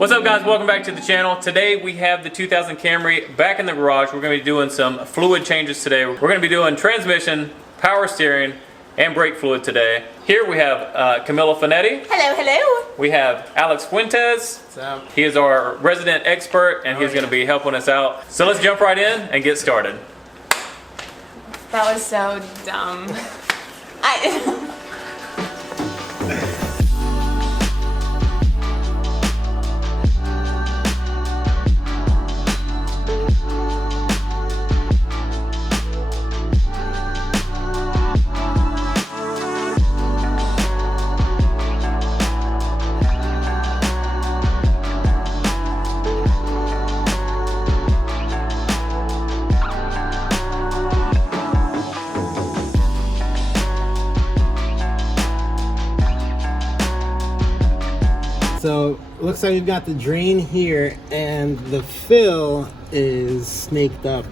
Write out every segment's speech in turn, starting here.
What's up, guys? Welcome back to the channel. Today we have the 2000 Camry back in the garage. We're going to be doing some fluid changes today. We're going to be doing transmission, power steering, and brake fluid today. Here we have Camilla Finetti. Hello, hello. We have Alex Fuentes. What's up? He is our resident expert, and he's going to be helping us out. So let's jump right in and get started. That was so dumb. So looks like we've got the drain here, and the fill is snaked up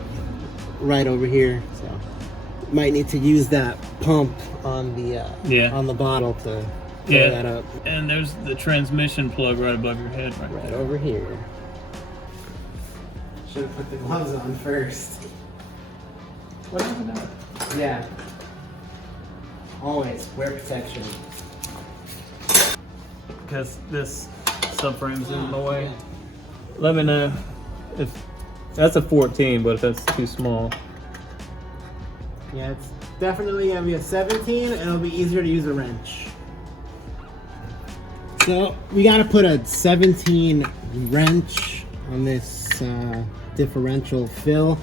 right over here. So might need to use that pump on the on the bottle to fill that up. And there's the transmission plug right above your head, right there. Over here. Should have put the gloves on first. What happened now? Yeah. Always wear protection. Because this subframe's in the way. Let me know if that's a 14, but if that's too small. Yeah, it's definitely gonna be a 17, and it'll be easier to use a wrench. So we gotta put a 17 wrench on this differential fill.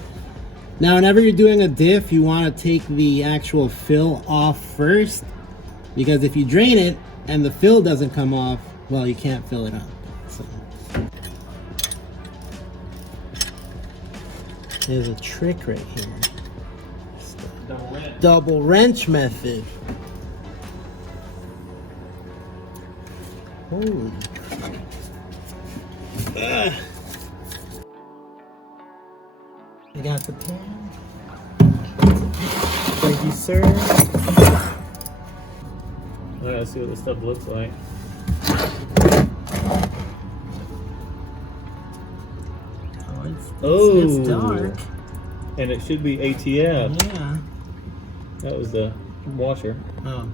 Now, whenever you're doing a diff, you want to take the actual fill off first, because if you drain it and the fill doesn't come off, well, you can't fill it up. So there's a trick right here. Double wrench method. Holy. I got the pen. Thank you, sir. I gotta see what this stuff looks like. It's dark. And it should be ATF. Yeah. That was the washer. Oh,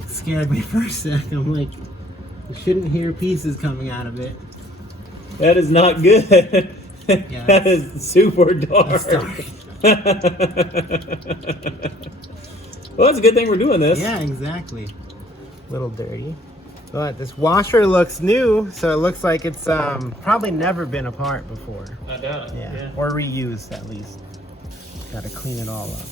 it scared me for a sec. I'm like, you shouldn't hear pieces coming out of it. That is not good. Yeah, that is super dark. That's dark. Well, it's a good thing we're doing this. Yeah, exactly. Little dirty. But this washer looks new, so it looks like it's probably never been apart before. I doubt it. Yeah. Or reused at least. Gotta clean it all up.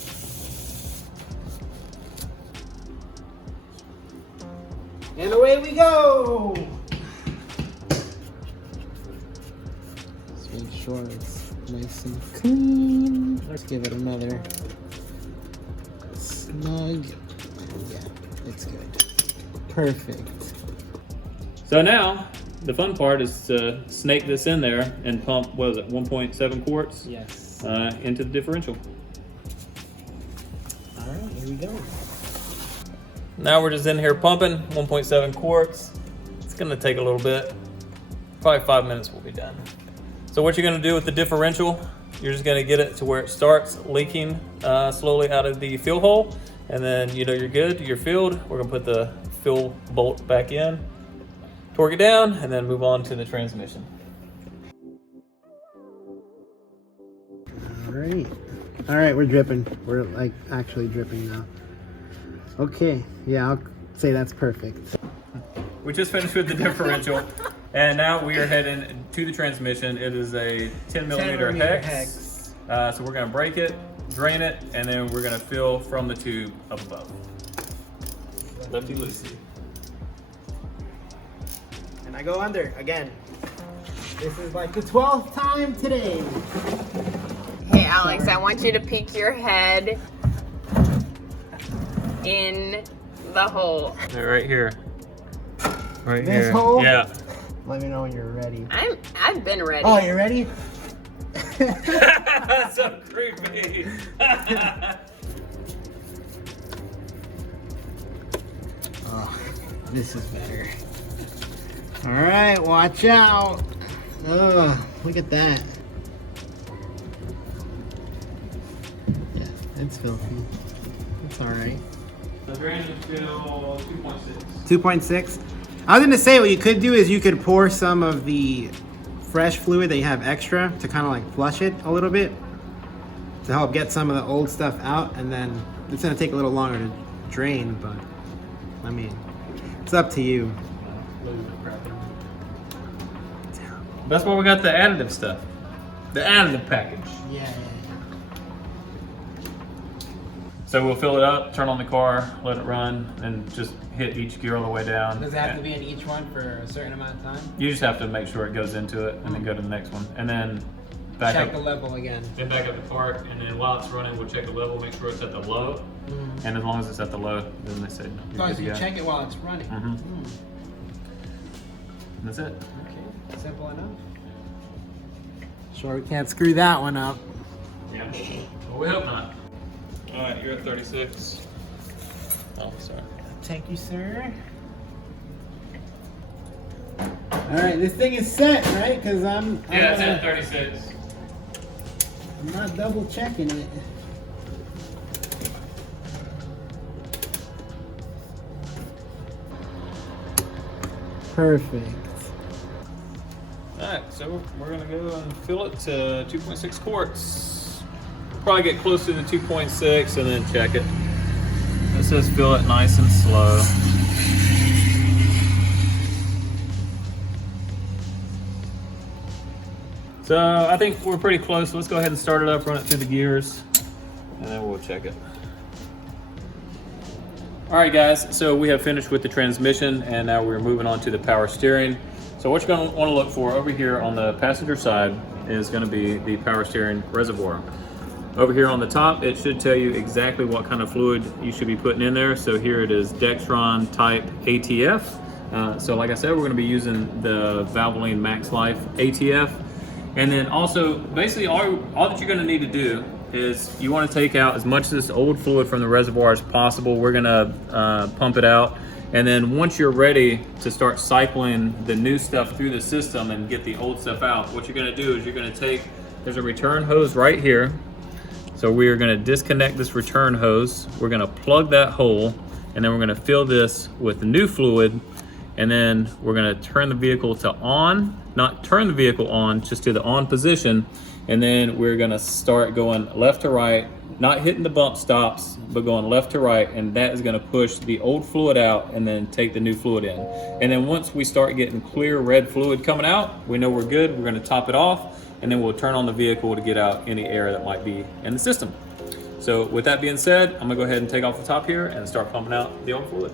And away we go! Just make sure it's nice and clean. Let's give it another snug. Yeah, it's good. Perfect. So now, the fun part is to snake this in there and pump, what is it, 1.7 quarts? Yes. Into the differential. All right, here we go. Now we're just in here pumping 1.7 quarts. It's gonna take a little bit. Probably 5 minutes we'll be done. So what you're gonna do with the differential, you're just gonna get it to where it starts leaking slowly out of the fill hole. And then you know you're good, you're filled. We're gonna put the fill bolt back in, torque it down, and then move on to the transmission. All right, we're dripping. We're like actually dripping now. Okay, yeah, I'll say that's perfect. We just finished with the differential, and now we are heading to the transmission. It is a 10 millimeter hex. So we're gonna break it, drain it, and then we're gonna fill from the tube up above. Lefty loosey. And I go under again. This is like the 12th time today. Hey, Alex, I want you to peek your head in the hole. Right here. Right This here. hole? Yeah. Let me know when you're ready. I've been ready. Oh, you ready? That's so creepy. Oh, this is better. All right, watch out. Oh, look at that. Yeah, it's filthy. It's all right. The drainage is still 2.6. 2.6. I was gonna say what you could do is you could pour some of the fresh fluid that you have extra to kind of like flush it a little bit to help get some of the old stuff out, and then it's gonna take a little longer to drain, but I mean, it's up to you. That's why we got the additive stuff. The additive package. Yeah. So we'll fill it up, turn on the car, let it run, and just hit each gear all the way down. Does it have to be in each one for a certain amount of time? You just have to make sure it goes into it, and then go to the next one, and then back Check up the level again. Then back up the park, and then while it's running, we'll check the level, make sure it's at the low, and as long as it's at the low, then they say As you're long good as to you go. check it while it's running. And that's it. Okay, simple enough. Sure, we can't screw that one up. Yeah. Well, we hope not. All right, you're at 36. Oh, sorry. Thank you, sir. All right, this thing is set, right? Because I'm Yeah, it's at 36. I'm not double checking it. Perfect. All right, so we're gonna go and fill it to 2.6 quarts. Probably get close to the 2.6 and then check it. It says fill it nice and slow. So I think we're pretty close. Let's go ahead and start it up, run it through the gears, and then we'll check it. All right, guys, so we have finished with the transmission, and now we're moving on to the power steering. So what you're going to want to look for over here on the passenger side is going to be the power steering reservoir. Over here on the top, it should tell you exactly what kind of fluid you should be putting in there. So here it is, Dextron type ATF. So like I said, we're going to be using the Valvoline Max Life ATF. And then also, basically all that you're going to need to do is you want to take out as much of this old fluid from the reservoir as possible. We're going to pump it out. And then once you're ready to start cycling the new stuff through the system and get the old stuff out, what you're going to do is you're going to take, there's a return hose right here. So we are going to disconnect this return hose. We're going to plug that hole, and then we're going to fill this with new fluid, and then we're going to turn the vehicle to on, not turn the vehicle on, just to the on position, and then we're going to start going left to right, not hitting the bump stops, but going left to right, and that is going to push the old fluid out and then take the new fluid in. And then once we start getting clear red fluid coming out, we know we're good. We're going to top it off, and then we'll turn on the vehicle to get out any air that might be in the system. So with that being said, I'm gonna go ahead and take off the top here and start pumping out the old fluid.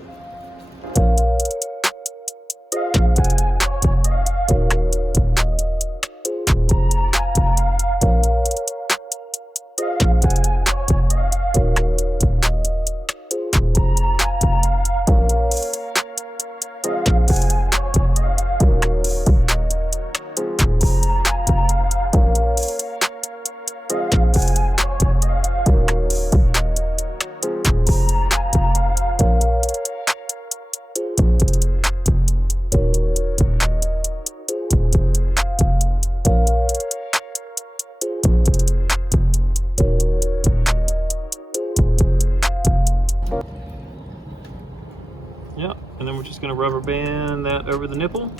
Yep, and then we're just gonna rubber band that over the nipple.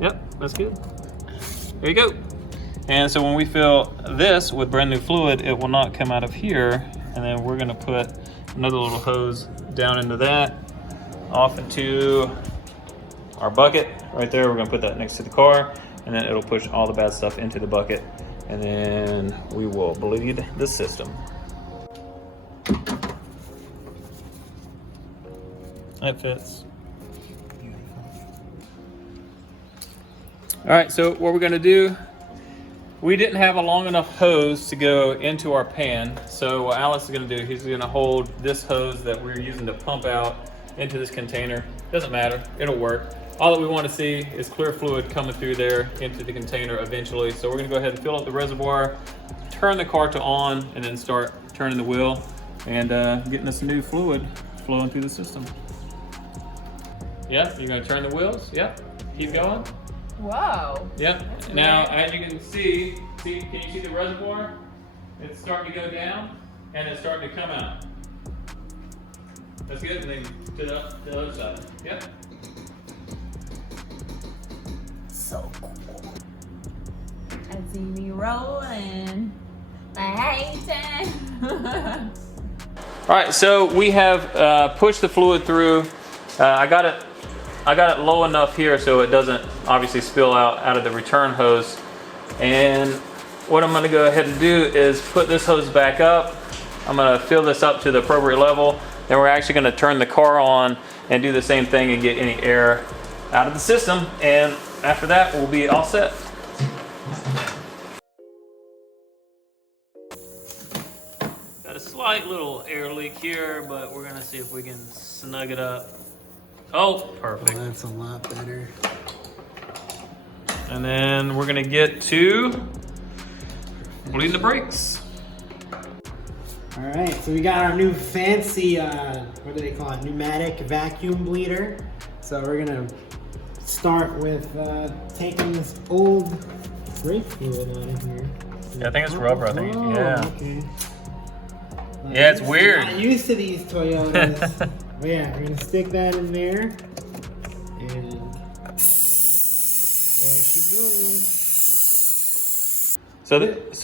Yep, that's good. There you go. And so when we fill this with brand new fluid, it will not come out of here. And then we're gonna put another little hose down into that, off into our bucket right there. We're gonna put that next to the car, and then it'll push all the bad stuff into the bucket. And then we will bleed the system. That fits. All right, so what we're gonna do, we didn't have a long enough hose to go into our pan. So what Alex is gonna do, he's gonna hold this hose that we're using to pump out into this container. Doesn't matter, it'll work. All that we wanna see is clear fluid coming through there into the container eventually. So we're gonna go ahead and fill up the reservoir, turn the car to on, and then start turning the wheel and getting this new fluid flowing through the system. Yep, you're gonna turn the wheels. Yep, keep going. Whoa. Yep. That's Now, weird. as you can see, can you see the reservoir? It's starting to go down, and it's starting to come out. That's good. And then to the other side. Yep. So cool. I see me rolling. I hate it. All right, so we have pushed the fluid through. I got it low enough here so it doesn't obviously spill out of the return hose. And what I'm gonna go ahead and do is put this hose back up. I'm gonna fill this up to the appropriate level. Then we're actually gonna turn the car on and do the same thing and get any air out of the system. And after that, we'll be all set. Got a slight little air leak here, but we're gonna see if we can snug it up. Oh, perfect. Oh, that's a lot better. And then we're gonna get to bleeding the brakes. All right, so we got our new fancy, what do they call it? Pneumatic vacuum bleeder. So we're gonna start with taking this old brake fluid out of here. Yeah, I think it's rubber, I think. Oh, Yeah. okay. Yeah, it's weird. Not used to these Toyotas. But yeah, we're gonna stick that in there. And there she goes. So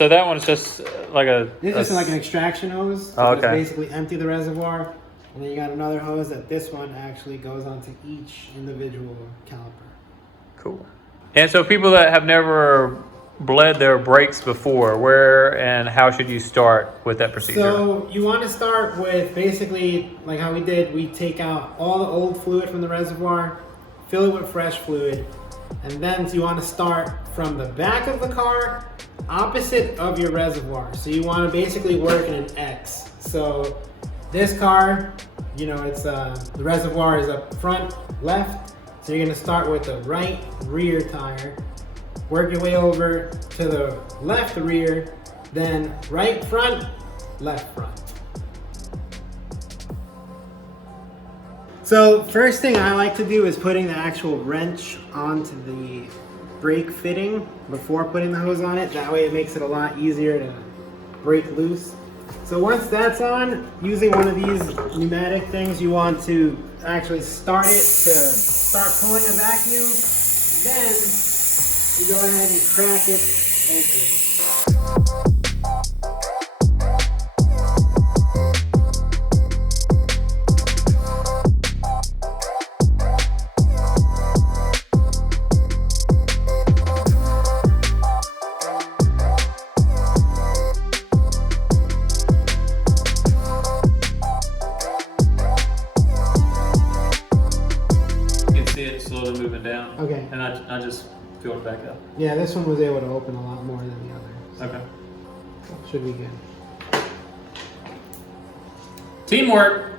that one's just like a. This is like an extraction hose. So Oh, it's okay. basically empty the reservoir. And then you got another hose that this one actually goes onto each individual caliper. Cool. And so people that have never bled their brakes before, where and how should you start with that procedure? So you want to start with basically like how we did. We take out all the old fluid from the reservoir, fill it with fresh fluid, and then you want to start from the back of the car, opposite of your reservoir. So you want to basically work in an X. So this car, you know, it's the reservoir is up front, left. So you're gonna start with the right rear tire, work your way over to the left rear, then right front, left front. So first thing I like to do is putting the actual wrench onto the brake fitting before putting the hose on it. That way it makes it a lot easier to break loose. So once that's on, using one of these pneumatic things, you want to actually start it to start pulling a vacuum. Then you go ahead and crack it open. Slowly moving down. Okay. And I just filled it back up. Yeah, this one was able to open a lot more than the other. So Okay. should be good. Teamwork.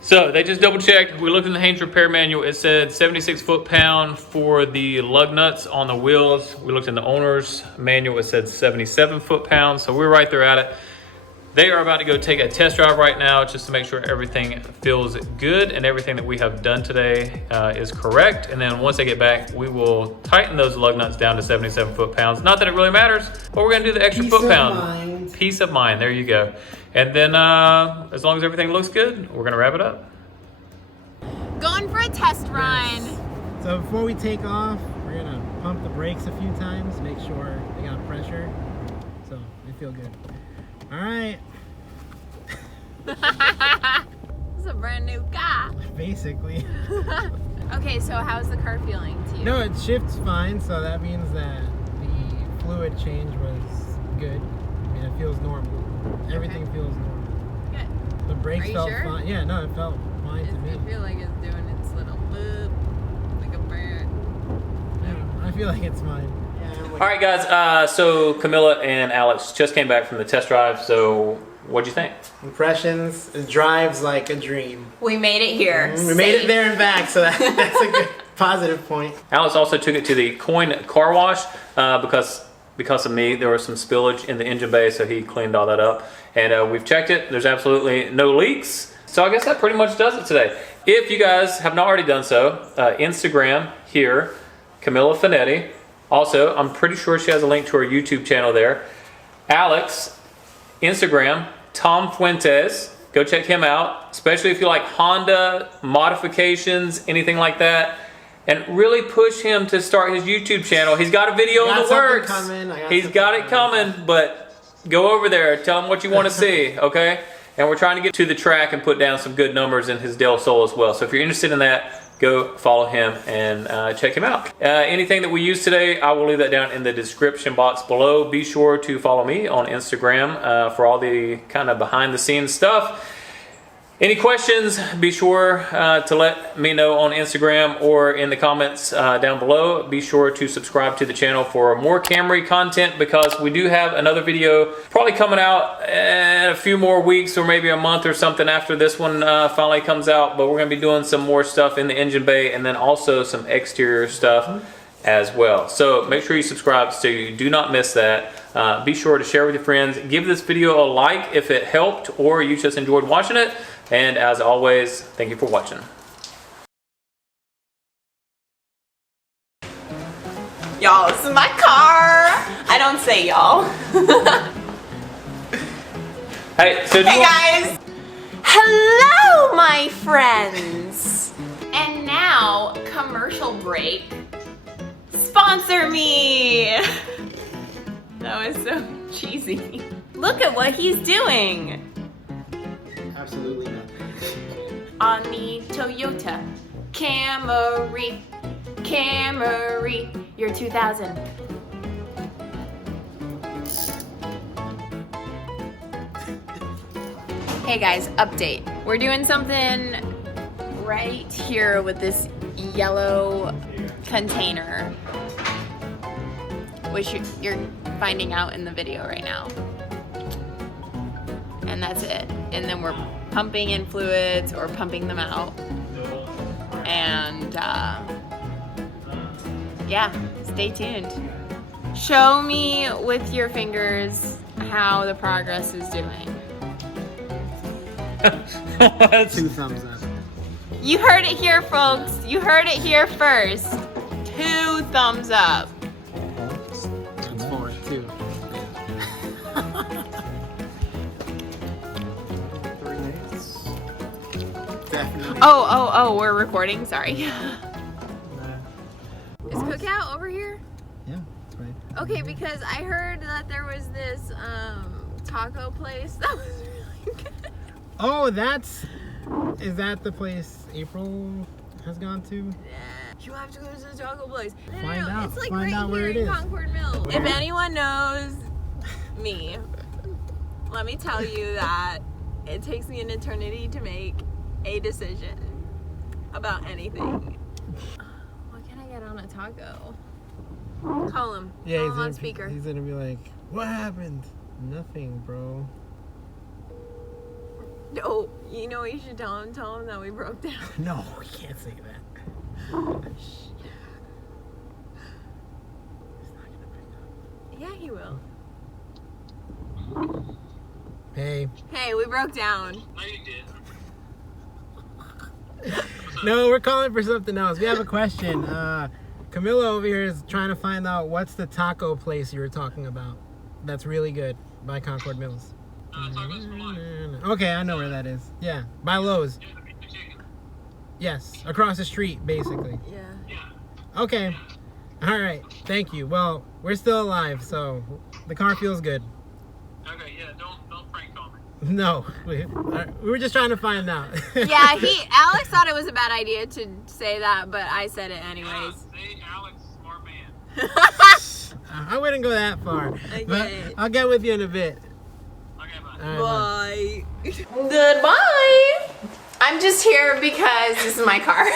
So they just double checked. We looked in the Haynes repair manual. It said 76 foot-pound for the lug nuts on the wheels. We looked in the owner's manual. It said 77 foot-pounds. So we're right there at it. They are about to go take a test drive right now just to make sure everything feels good and everything that we have done today is correct. And then once they get back, we will tighten those lug nuts down to 77 foot-pounds. Not that it really matters, but we're gonna do the extra foot-pound. Peace of mind, there you go. And then as long as everything looks good, we're gonna wrap it up. Going for a test run. So before we take off, we're gonna pump the brakes a few times, make sure they got pressure, so they feel good. All right. This is a brand new car. Basically. Okay, so how's the car feeling to you? No, it shifts fine, so that means that the fluid change was good. I mean, it feels normal. Everything feels normal. Good. The brakes Are you felt sure? fine. Yeah, no, it felt fine to me. I feel like it's doing its little boop, like a bird. Yeah, I feel like it's fine. Yeah, All right, guys. So Camilla and Alex just came back from the test drive. So what'd you think? Impressions. It drives like a dream. We made it here. We made it there and back, so that's a good positive point. Alex also took it to the Coin car wash because of me. There was some spillage in the engine bay, so he cleaned all that up. And we've checked it. There's absolutely no leaks. So I guess that pretty much does it today. If you guys have not already done so, Instagram here, Camilla Finetti. Also, I'm pretty sure she has a link to her YouTube channel there. Alex, Instagram, Tom Fuentes. Go check him out, especially if you like Honda modifications, anything like that. And really push him to start his YouTube channel. He's got a video in the works. He's got it coming, but go over there. Tell him what you want to see, okay? And we're trying to get to the track and put down some good numbers in his Del Sol as well. So if you're interested in that, go follow him and check him out. Anything that we use today, I will leave that down in the description box below. Be sure to follow me on Instagram for all the kind of behind the scenes stuff. Any questions, be sure to let me know on Instagram or in the comments down below. Be sure to subscribe to the channel for more Camry content because we do have another video probably coming out in a few more weeks or maybe a month or something after this one finally comes out. But we're going to be doing some more stuff in the engine bay and then also some exterior stuff as well. So make sure you subscribe so you do not miss that. Be sure to share with your friends. Give this video a like if it helped or you just enjoyed watching it. And as always, thank you for watching. Y'all, this is my car. I don't say y'all. Hey, so hey guys. Hello, my friends. And now, commercial break. Sponsor me. That was so cheesy. Look at what he's doing. Absolutely not. On the Toyota Camry, year 2000. Hey guys, update. We're doing something right here with this yellow container, which you're finding out in the video right now. And that's it. And then we're pumping in fluids or pumping them out. And yeah, stay tuned. Show me with your fingers how the progress is doing. 2 thumbs up. You heard it here, folks. You heard it here first. 2 thumbs up. That's 4, 2. Definitely. Oh, we're recording, sorry. Is Cookout over here? Yeah, that's right. Okay, because I heard that there was this taco place that was really good. Oh, is that the place April has gone to? Yeah. You have to go to the taco place. Find out. It's like Find right out where here it in is. Concord Mill. If anyone knows me, let me tell you that it takes me an eternity to make a decision about anything. What can I get on a taco? Call him. Yeah, Call he's him on gonna, speaker. he's gonna be like, what happened? Nothing, bro. No, you know what you should tell him? Tell him that we broke down. No, we can't say that. He's not gonna pick up. Yeah, he will. Hey. Hey, we broke down. No, you did. No, we're calling for something else. We have a question. Camilla over here is trying to find out what's the taco place you were talking about that's really good by Concord Mills. Tacos for life. Okay, I know where that is. Yeah, by Lowe's. Yes, across the street, basically. Yeah. Okay. All right. Thank you. Well, we're still alive, so the car feels good. Okay, yeah, don't prank call me. No, we were just trying to find out. Yeah, Alex thought it was a bad idea to say that, but I said it anyways. Yeah, see, Alex, smart man. I wouldn't go that far. Okay. But I'll get with you in a bit. Okay, bye. All right, Bye. Goodbye. I'm just here because this is my car.